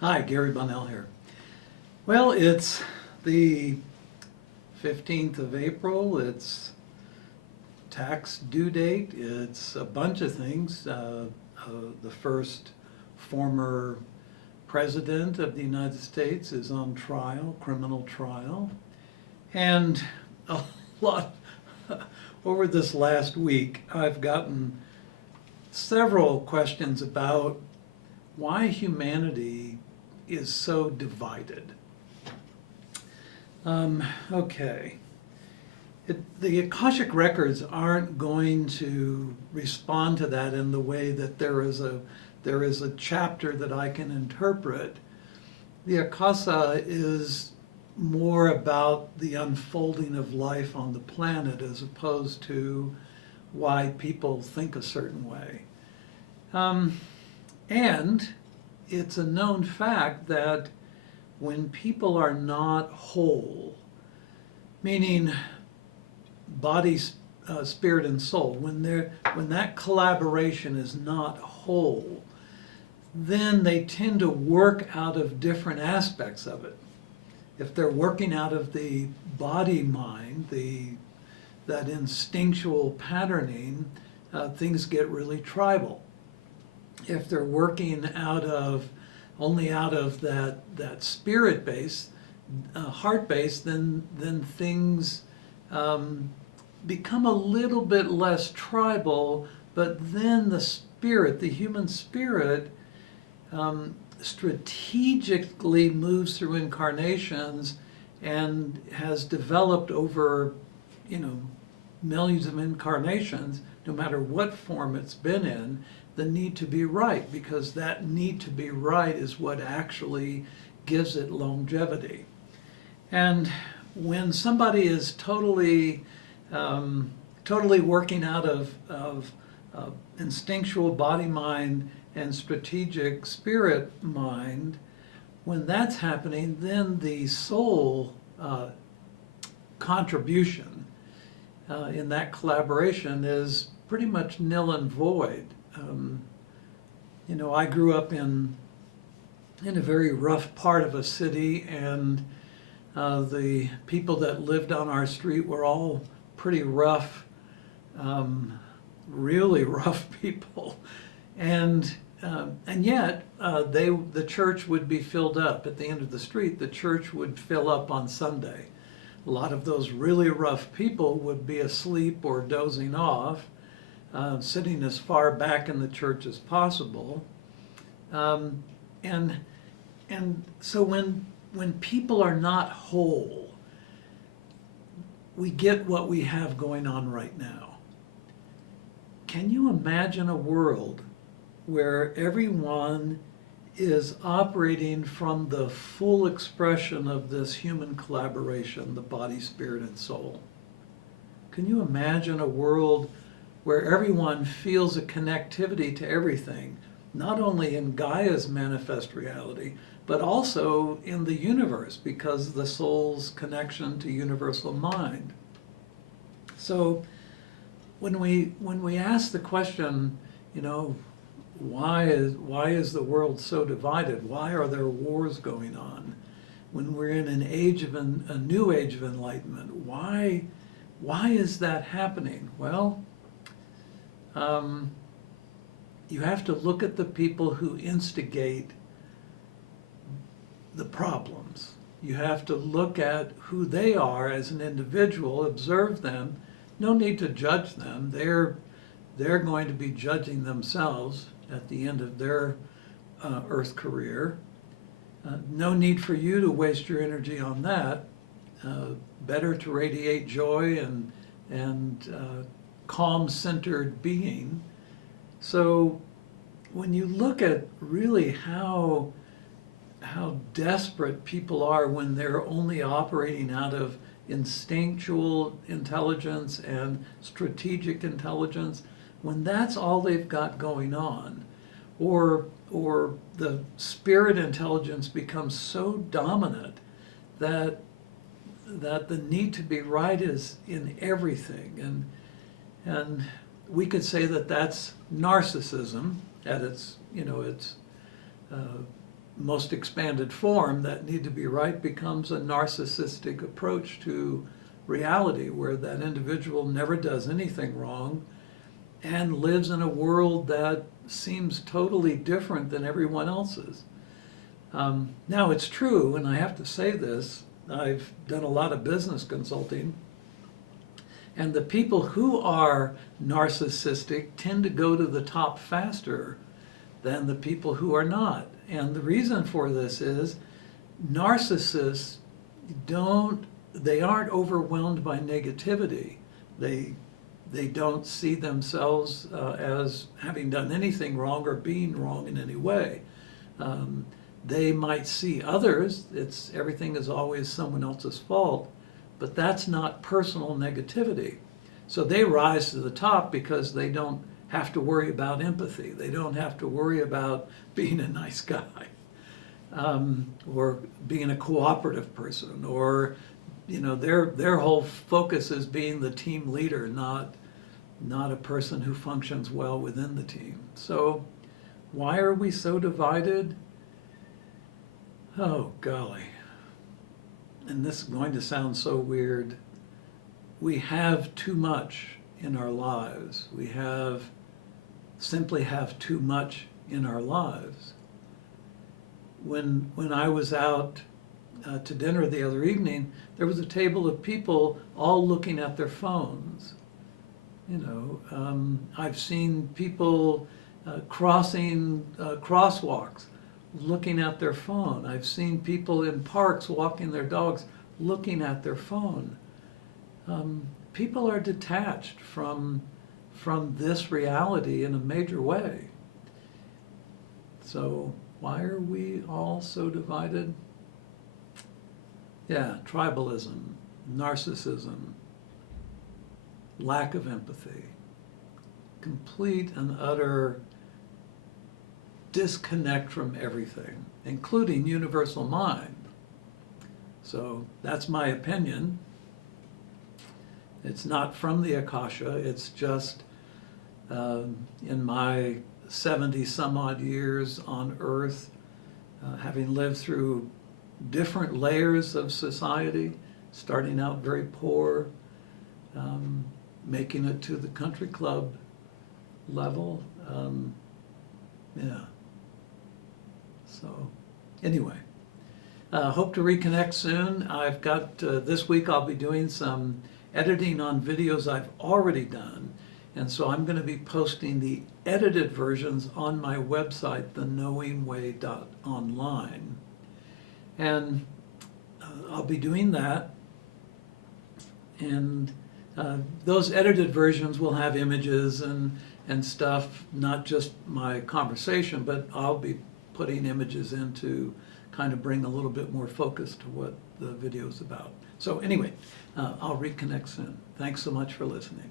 Hi, Gary Bonnell here. Well, it's the 15th of April. It's tax due date. It's a bunch of things. The first former president of the United States is on trial, criminal trial. And a lot, over this last week, I've gotten several questions about why humanity is so divided. Okay. The Akashic records aren't going to respond to that in the way that there is a chapter that I can interpret. The Akasa is more about the unfolding of life on the planet as opposed to why people think a certain way. And it's a known fact that when people are not whole, meaning body, spirit, and soul, when that collaboration is not whole, then they tend to work out of different aspects of it. If they're working out of the body mind, that instinctual patterning, things get really tribal. If they're working only out of that spirit base, heart base, then things become a little bit less tribal. But then the human spirit, strategically moves through incarnations and has developed over, millions of incarnations, no matter what form it's been in, the need to be right, because that need to be right is what actually gives it longevity. And when somebody is totally working out of instinctual body mind and strategic spirit mind, when that's happening, then the soul contribution in that collaboration is pretty much nil and void. I grew up in a very rough part of a city, and the people that lived on our street were all pretty rough, really rough people, and yet the church would be filled up at the end of the street. The church would fill up on Sunday. A lot of those really rough people would be asleep or dozing off, sitting as far back in the church as possible, and so when people are not whole, we get what we have going on right now. Can you imagine a world where everyone is operating from the full expression of this human collaboration, the body, spirit, and soul? Can you imagine a world where everyone feels a connectivity to everything, not only in Gaia's manifest reality, but also in the universe, because of the soul's connection to universal mind? So when we ask the question, why is the world so divided? Why are there wars going on? When we're in a new age of enlightenment, why is that happening? Well, you have to look at the people who instigate the problems. You have to look at who they are as an individual, observe them. No need to judge them. They're going to be judging themselves at the end of their earth career. No need for you to waste your energy on that. Better to radiate joy and calm-centered being. So when you look at really how desperate people are when they're only operating out of instinctual intelligence and strategic intelligence, when that's all they've got going on, or the spirit intelligence becomes so dominant that the need to be right is in everything, and we could say that that's narcissism at its most expanded form, that need to be right becomes a narcissistic approach to reality, where that individual never does anything wrong and lives in a world that seems totally different than everyone else's. Now, it's true, and I have to say this, I've done a lot of business consulting, and the people who are narcissistic tend to go to the top faster than the people who are not. And the reason for this is narcissists they aren't overwhelmed by negativity. They don't see themselves as having done anything wrong or being wrong in any way. They might see others, everything is always someone else's fault, but that's not personal negativity. So they rise to the top because they don't have to worry about empathy. They don't have to worry about being a nice guy, or being a cooperative person, or their whole focus is being the team leader, not a person who functions well within the team. So why are we so divided? Oh, golly. And this is going to sound so weird. We have too much in our lives. We simply have too much in our lives. When I was out to dinner the other evening, there was a table of people all looking at their phones. I've seen people crossing crosswalks, looking at their phone. I've seen people in parks walking their dogs, looking at their phone. People are detached from this reality in a major way. So why are we all so divided? Yeah, tribalism, narcissism, lack of empathy, complete and utter disconnect from everything, including universal mind. So that's my opinion. It's not from the Akasha, it's just in my 70 some odd years on Earth, having lived through different layers of society, starting out very poor, making it to the country club level. Yeah. So anyway, hope to reconnect soon. I've got, this week I'll be doing some editing on videos I've already done. And so I'm going to be posting the edited versions on my website, theknowingway.online. And I'll be doing that. And those edited versions will have images and stuff, not just my conversation, but I'll be putting images in to kind of bring a little bit more focus to what the video is about. So anyway, I'll reconnect soon. Thanks so much for listening.